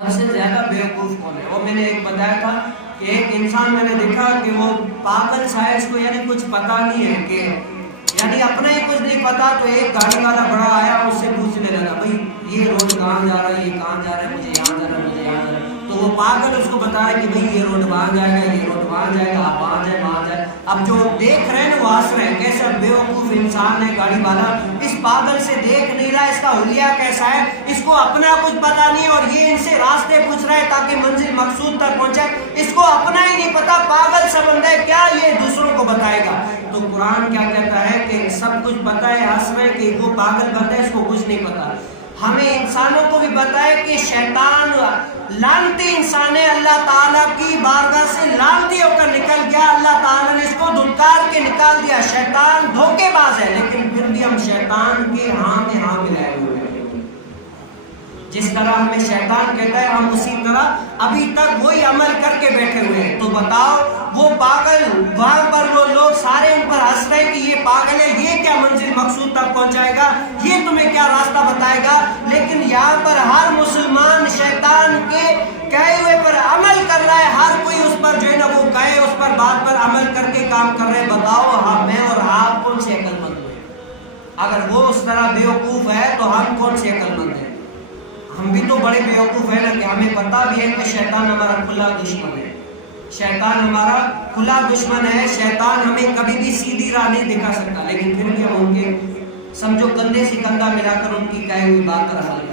سب سے زیادہ بیوقوف کون ہے؟ وہ میں نے ایک بتایا تھا کہ ایک انسان میں نے دیکھا کہ وہ پاگل سا ہے، اس کو یعنی کچھ پتا نہیں ہے، کہ یعنی اپنا ہی کچھ نہیں پتا، تو ایک گاڑی والا بڑا آیا اس سے پوچھنے لگا بھائی یہ روڈ کہاں جا رہا ہے، یہ کہاں جا رہا ہے، مجھے یہاں جانا ہے، مجھے یہاں جانا ہے۔ تو وہ پاگل اس کو بتایا کہ بھائی یہ روڈ وہاں جائے گا، یہ روڈ وہاں جائے گا، آپ وہاں جائے وہاں جائے۔ اب جو دیکھ رہے ہیں وہ ہنس رہے ہیں، کیسا بیوقوف انسان ہے گاڑی والا، اس پاگل سے دیکھ نہیں رہا اس کا حلیہ کیسا ہے، اس کو اپنا کچھ پتا نہیں، اور یہ ان سے راستے پوچھ رہا ہے تاکہ منزل مقصود تک پہنچے، اس کو اپنا ہی نہیں پتا، پاگل سا بندہ ہے، کیا یہ دوسروں کو بتائے گا؟ تو قرآن کیا کہتا ہے کہ سب کچھ پتا ہے، ہنس رہے کہ وہ پاگل بندہ ہے، اس کو کچھ نہیں پتا۔ ہمیں انسانوں کو بھی بتائے کہ شیطان لعنتی انسان ہے، اللہ تعالیٰ کی بارگاہ سے لعنتی ہو کر نکل گیا، اللہ تعالیٰ نے اس کو دھتکار کے نکال دیا۔ شیطان دھوکے باز ہے، لیکن پھر بھی ہم شیطان کے ہاں میں ہاں ملائے ہوئے ہیں۔ جس طرح ہمیں شیطان کہتا ہے ہم اسی طرح ابھی تک وہی عمل کر کے بیٹھے ہوئے ہیں۔ تو بتاؤ وہ پاگل وہاں پر وہ لوگ سارے ان پر ہنس رہے کہ یہ پاگل ہے، یہ کیا منزل مقصود تک پہنچائے گا، یہ تمہیں کیا راستہ بتائے گا، لیکن یہاں پر ہر مسلمان شیطان کے کہے ہوئے پر عمل کر رہا ہے، ہر کوئی اس پر جو ہے نا وہ کہے اس پر بات پر عمل کر کے کام کر رہے۔ بتاؤ ہاں میں اور آپ کون سے عقل مند ہیں؟ اگر وہ اس طرح بیوقوف ہے تو ہم کون سے عقل مند ہیں؟ ہم بھی تو بڑے بیوقوف ہیں نا، کہ ہمیں پتا بھی ہے کہ شیطان ہمارا کھلا دشمن ہے، شیطان ہمارا کھلا دشمن ہے، شیطان ہمیں کبھی بھی سیدھی راہ نہیں دکھا سکتا، لیکن پھر بھی ہم ان کے سمجھو کندھے سے کندھا ملا کر ان کی کہی ہوئی بات پر عمل